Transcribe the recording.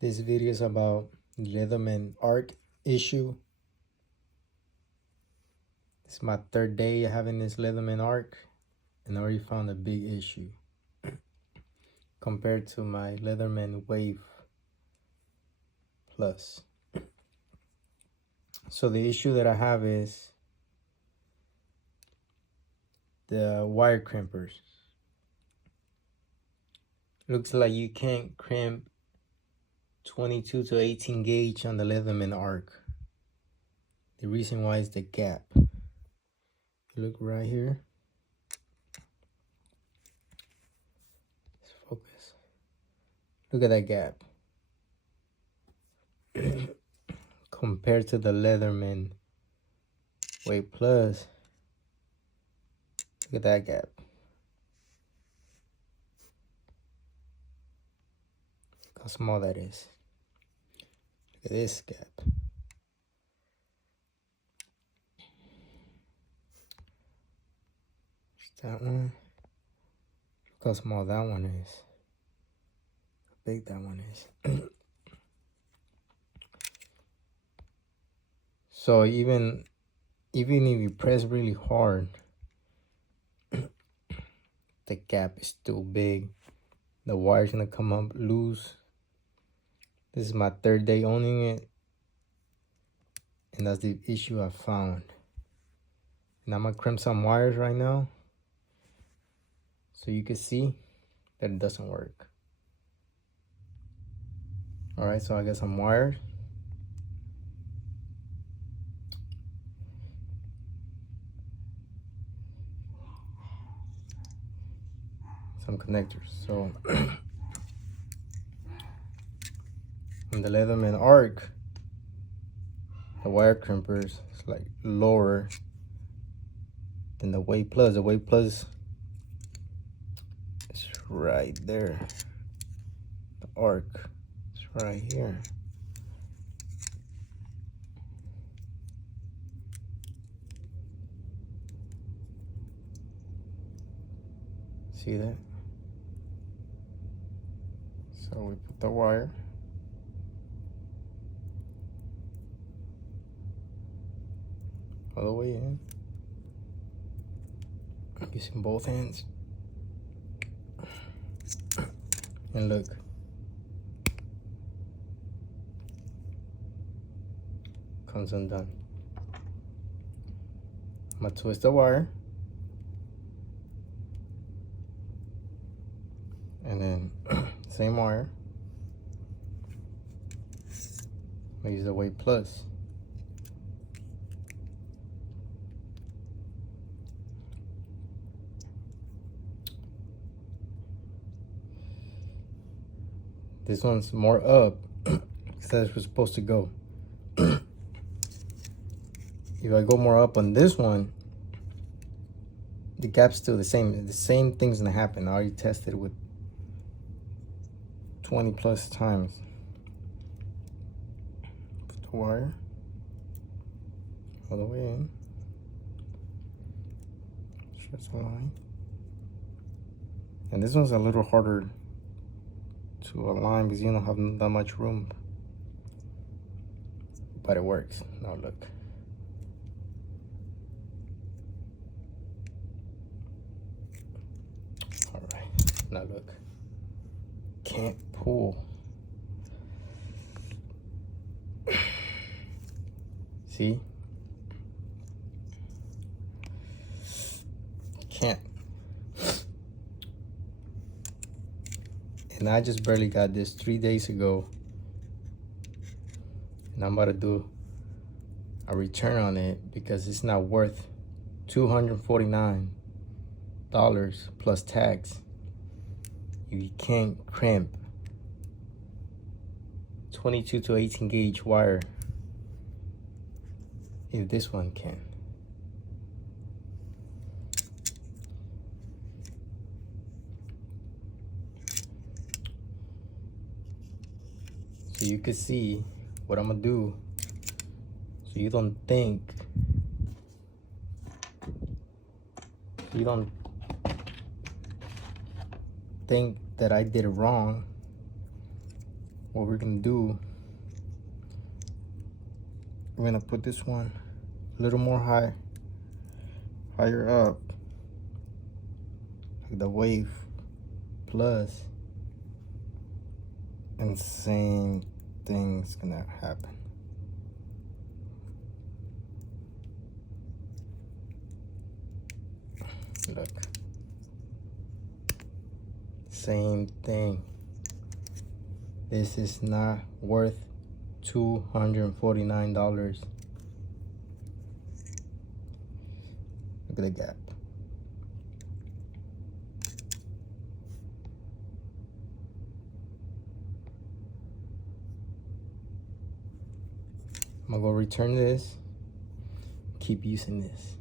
This video is about Leatherman ARC issue. It's my third day having this Leatherman ARC, and I already found a big issue compared to my Leatherman Wave Plus. So the issue that I have is the wire crimpers. Looks like you can't crimp 22 to 18 gauge on the Leatherman ARC. The reason why is the gap. Look right here. Let's focus. Look at that gap. Compared to the Leatherman Wave Plus, look at that gap. Look how small that is. Look at this gap. That one. Look how small that one is. How big that one is. So even if you press really hard, the gap is still big. The wire's gonna come up loose. This is my third day owning it, and that's the issue I found. And I'm gonna crimp some wires right now so you can see that it doesn't work. All right, so I got some wires. Some connectors. So on the Leatherman ARC, the wire crimpers is like lower than the Wave Plus. The Wave Plus is right there. The ARC is right here. See that? So we put the wire. All the way in. Using both hands. And look. Comes undone. I'm gonna twist the wire. And then same wire. I use the Wave Plus. This one's more up because that's where it's supposed to go. If I go more up on this one, the gap's still the same. The same thing's gonna happen. I already tested with 20 plus times. Put the wire all the way in. Stretch the line. And this one's a little harder to align because you don't have that much room. But it works. Now look. All right. Now look. Can't pull. See? Can't. And I just barely got this 3 days ago. And I'm about to do a return on it because it's not worth $249 plus tax. You can't crimp 22 to 18 gauge wire if this one can. So you can see what I'm gonna do so you don't think that I did it wrong. what we're gonna do, we're gonna put this one a little more higher up, like the Wave Plus, and same thing's gonna happen. Look, same thing. This is not worth $249. Look at the gap. I'm gonna go return this, keep using this.